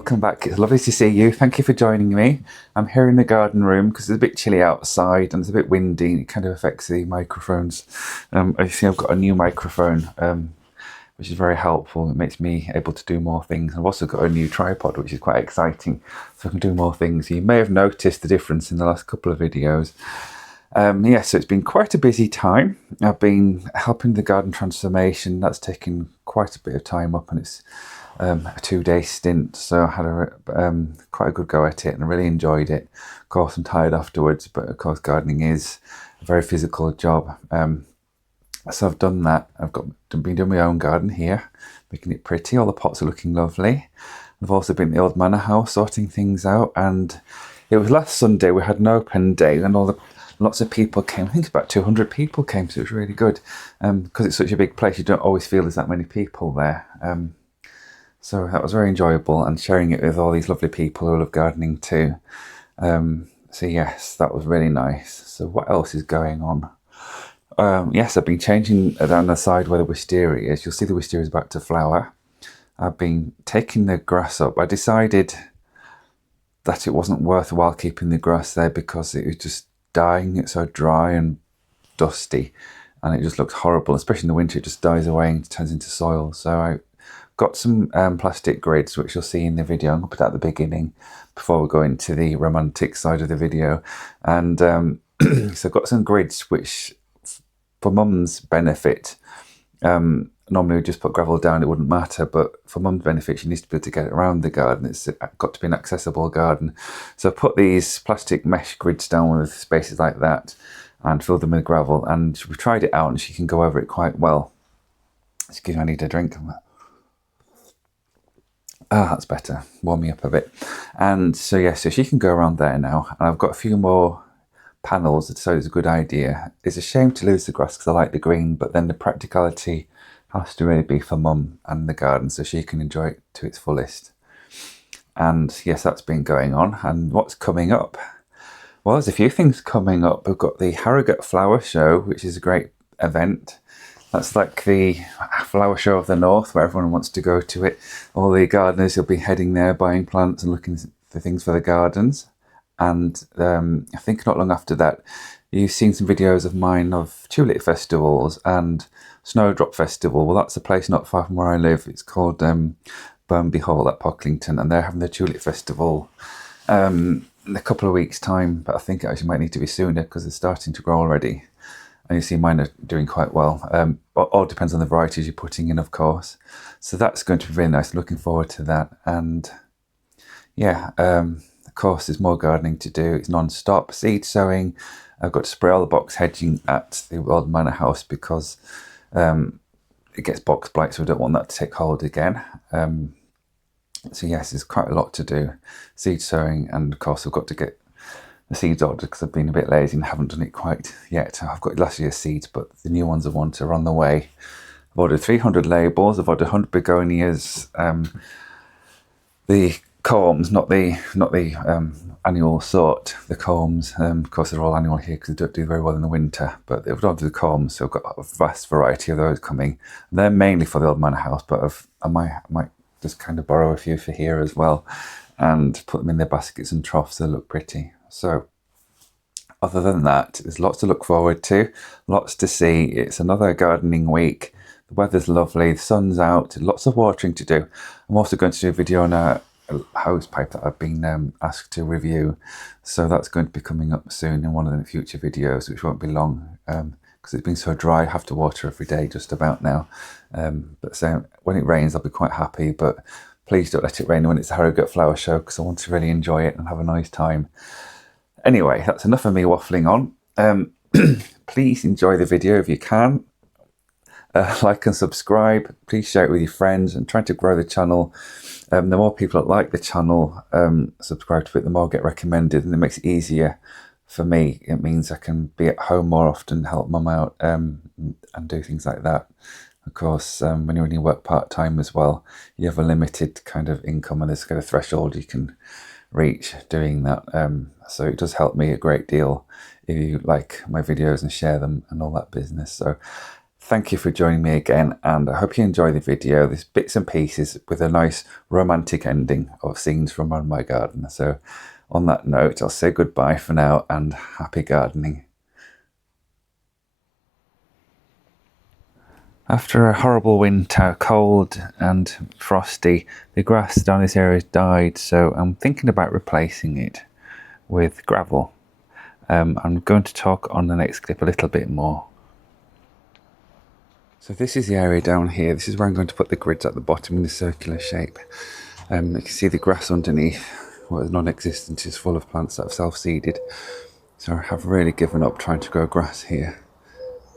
welcome back. It's lovely to see you. Thank you for joining me. I'm here in the garden room because it's a bit chilly outside and it's a bit windy and it kind of affects the microphones. As you see, I've got a new microphone, which is very helpful. It makes me able to do more things. I've also got a new tripod, which is quite exciting, so I can do more things. You may have noticed the difference in the last couple of videos. So it's been quite a busy time. I've been helping the garden transformation. That's taken quite a bit of time up, and it's a 2-day stint, so I had quite a good go at it and I really enjoyed it. Of course, I'm tired afterwards, but of course gardening is a very physical job. So I've done that. Been doing my own garden here, making it pretty. All the pots are looking lovely. I've also been at the old manor house sorting things out, and it was last Sunday. We had an open day and lots of people came. I think about 200 people came, so it was really good. Because it's such a big place, you don't always feel there's that many people there. So that was very enjoyable, and sharing it with all these lovely people who love gardening too. So yes, that was really nice. So what else is going on? Yes, I've been changing down the side where the wisteria is. You'll see the wisteria is about to flower. I've been taking the grass up. I decided that it wasn't worthwhile keeping the grass there because it was just dying. It's so dry and dusty and it just looks horrible, especially in the winter. It just dies away and turns into soil. So I got some plastic grids, which you'll see in the video. I'm going to put that at the beginning before we go into the romantic side of the video. And so I've got some grids which, for Mum's benefit, normally we just put gravel down, it wouldn't matter, but for Mum's benefit, she needs to be able to get around the garden. It's got to be an accessible garden. So I put these plastic mesh grids down with spaces like that and filled them with gravel, and we've tried it out and she can go over it quite well. Excuse me, I need a drink. That's better. Warm me up a bit. And so yeah, so she can go around there now. And I've got a few more panels, so it's a good idea. It's a shame to lose the grass because I like the green, but then the practicality has to really be for Mum and the garden so she can enjoy it to its fullest. And yes, that's been going on. And what's coming up? Well, there's a few things coming up. We've got the Harrogate Flower Show, which is a great event. That's like the flower show of the north where everyone wants to go to it. All the gardeners will be heading there, buying plants and looking for things for the gardens. And I think not long after that, you've seen some videos of mine of Tulip Festivals and Snowdrop Festival. Well, that's a place not far from where I live. It's called Burnby Hall at Pocklington, and they're having the Tulip Festival in a couple of weeks' time. But I think it actually might need to be sooner because they're starting to grow already. And you see mine are doing quite well. But all depends on the varieties you're putting in, of course. So that's going to be really nice. Looking forward to that. And yeah, of course, there's more gardening to do. It's non-stop. Seed sowing. I've got to spray all the box hedging at the old manor house because it gets box blight, so we don't want that to take hold again. So yes, there's quite a lot to do. Seed sowing, and of course I've got to get the seeds ordered because I've been a bit lazy and haven't done it quite yet. I've got last year's seeds, but the new ones I want are on the way. I've ordered 300 labels. I've ordered 100 begonias. The corms, not the annual sort, the corms. Of course, they're all annual here because they don't do very well in the winter. But they've ordered the corms, so I've got a vast variety of those coming. They're mainly for the old manor house, but I might just kind of borrow a few for here as well, and put them in their baskets and troughs. They look pretty. So other than that, there's lots to look forward to, lots to see. It's another gardening week. The weather's lovely, the sun's out, lots of watering to do. I'm also going to do a video on a hose pipe that I've been asked to review. So that's going to be coming up soon in one of the future videos, which won't be long because it's been so dry. I have to water every day just about now. But so when it rains, I'll be quite happy. But please don't let it rain when it's the Harrogate Flower Show because I want to really enjoy it and have a nice time. Anyway, that's enough of me waffling on. Please enjoy the video if you can. Like and subscribe. Please share it with your friends and try to grow the channel. The more people that like the channel, subscribe to it, the more get recommended, and it makes it easier for me. It means I can be at home more often, help Mum out, and do things like that. Of course, when you only work part-time as well, you have a limited kind of income, and there's kind of threshold you can reach doing that. So it does help me a great deal if you like my videos and share them and all that business. So thank you for joining me again, and I hope you enjoy the video. There's bits and pieces with a nice romantic ending of scenes from around my garden. So on that note, I'll say goodbye for now and happy gardening. After a horrible winter, cold and frosty, the grass down this area has died, so I'm thinking about replacing it with gravel. I'm going to talk on the next clip a little bit more. So this is the area down here. This is where I'm going to put the grids at the bottom in the circular shape. You can see the grass underneath, what is non-existent, is full of plants that have self-seeded. So I have really given up trying to grow grass here.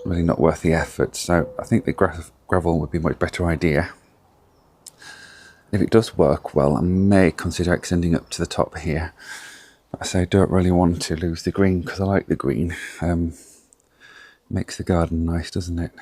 Really not worth the effort. So I think the gravel would be a much better idea. If it does work well, I may consider extending up to the top here. But I say I don't really want to lose the green because I like the green. Makes the garden nice, doesn't it?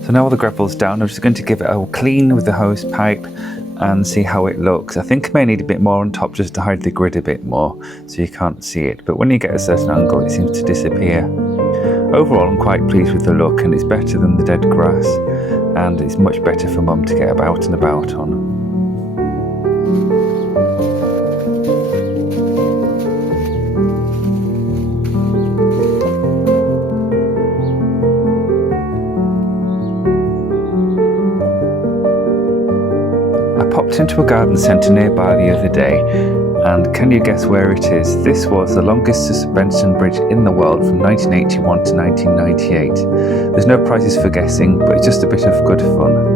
So now all the gravel's down, I'm just going to give it a clean with the hose pipe and see how it looks. I think I may need a bit more on top just to hide the grid a bit more so you can't see it, but when you get a certain angle it seems to disappear. Overall I'm quite pleased with the look, and it's better than the dead grass, and it's much better for Mum to get about and about on. Popped into a garden centre nearby the other day, and can you guess where it is? This was the longest suspension bridge in the world from 1981 to 1998. There's no prizes for guessing, but it's just a bit of good fun.